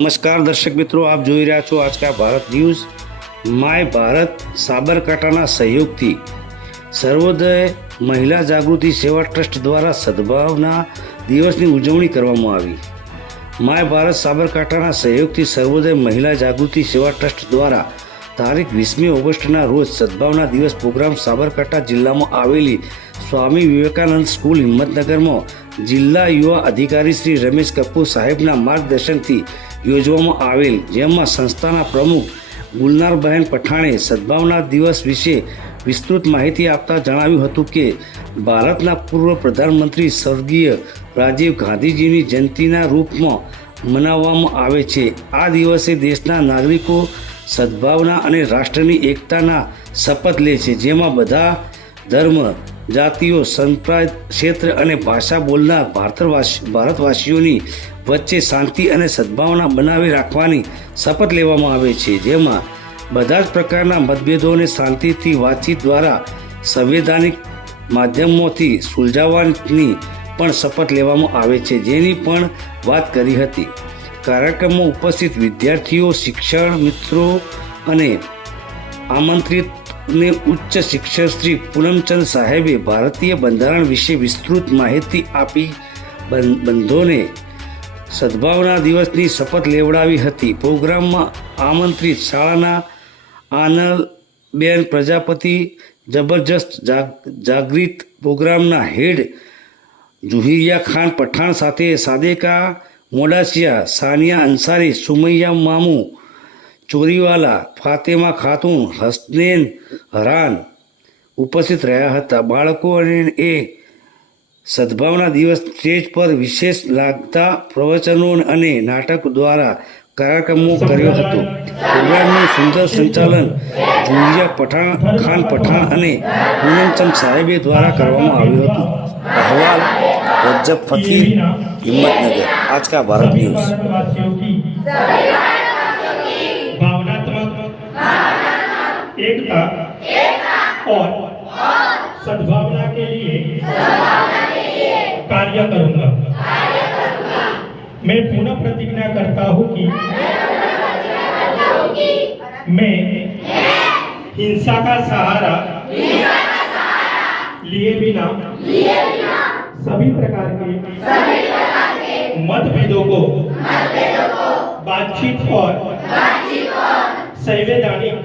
નમસ્કાર દર્શક મિત્રો, આપ જોઈ રહ્યા છો આજકા ભારત ન્યૂઝ. માય ભારત સાબરકાંઠાના સહયોગથી સર્વોદય મહિલા જાગૃતિ સેવા ટ્રસ્ટ દ્વારા સદભાવના દિવસની ઉજવણી કરવામાં આવી. માય ભારત સાબરકાંઠાના સહયોગથી સર્વોદય મહિલા જાગૃતિ સેવા ટ્રસ્ટ દ્વારા તારીખ વીસમી ઓગસ્ટના રોજ સદભાવના દિવસ પ્રોગ્રામ સાબરકાંઠા જિલ્લામાં આવેલી સ્વામી વિવેકાનંદ સ્કૂલ હિંમતનગરમાં જિલ્લા યુવા અધિકારી શ્રી રમેશ કપૂર સાહેબના માર્ગદર્શનથી યોજવામાં આવેલ, જેમાં સંસ્થાના પ્રમુખ ગુલનારબહેન પઠાણે સદભાવના દિવસ વિશે વિસ્તૃત માહિતી આપતા જણાવ્યું હતું કે, ભારતના પૂર્વ પ્રધાનમંત્રી સ્વર્ગીય રાજીવ ગાંધીજીની જયંતિના રૂપમાં મનાવવામાં આવે છે. આ દિવસે દેશના નાગરિકો સદભાવના અને રાષ્ટ્રની એકતાના શપથ લે છે, જેમાં બધા ધર્મ, જાતિઓ, સંપ્રદાય, ક્ષેત્ર અને ભાષા બોલનાર ભારતવાસી, ભારતવાસીઓની વચ્ચે શાંતિ અને સદભાવના બનાવી રાખવાની શપથ લેવામાં આવે છે. જેમાં બધા જ પ્રકારના મતભેદોને શાંતિથી વાતચીત દ્વારા સંવૈધાનિક માધ્યમોથી સુલઝાવવાની પણ શપથ લેવામાં આવે છે. જેની પણ વાત કરી હતી. કાર્યક્રમમાં ઉપસ્થિત વિદ્યાર્થીઓ, શિક્ષણ મિત્રો અને આમંત્રિતને ઉચ્ચ શિક્ષક શ્રી પૂનમચંદ સાહેબે ભારતીય બંધારણ વિશે વિસ્તૃત માહિતી આપી. બંધોને સદભાવના દિવસની શપથ લેવડાવી હતી. પ્રોગ્રામમાં આમંત્રિત શાળાના આનલબેન પ્રજાપતિ, જબરજસ્ત જાગૃત પ્રોગ્રામના હેડ જુહિરિયા ખાન પઠાણ સાથે સાદેકા, મોડાસિયા, સાનિયા અંસારી સુમૈયા મામુ, ચોરીવાલા, ફાતેમા ખાતુન, હસનેન હરાન ઉપસ્થિત રહ્યા હતા. બાળકો અને એ સદભાવના દિવસ સ્ટેજ પર વિશેષ લાગતા પ્રવચનો અને નાટક દ્વારા કાર્યક્રમો કર્યો હતો પ્રોગ્રામનું સુંદર સંચાલન જુલિયા પઠાણ ખાન પઠાણ અને પૂનમચંદ સાહેબે દ્વારા કરવામાં આવ્યું હતું અહેવાલ રજબ ફકીર હિંમતનગર આજ કા ભારત ન્યૂઝ भारतवासियों की भावनात्मक एकता और सद्भावना के लिए कार्य करूँगा। मैं पुनः प्रतिज्ञा करता हूँ कि मैं हिंसा का सहारा लिए बिना सभी प्रकार के मतभेदों को बातचीत और संवैधानिक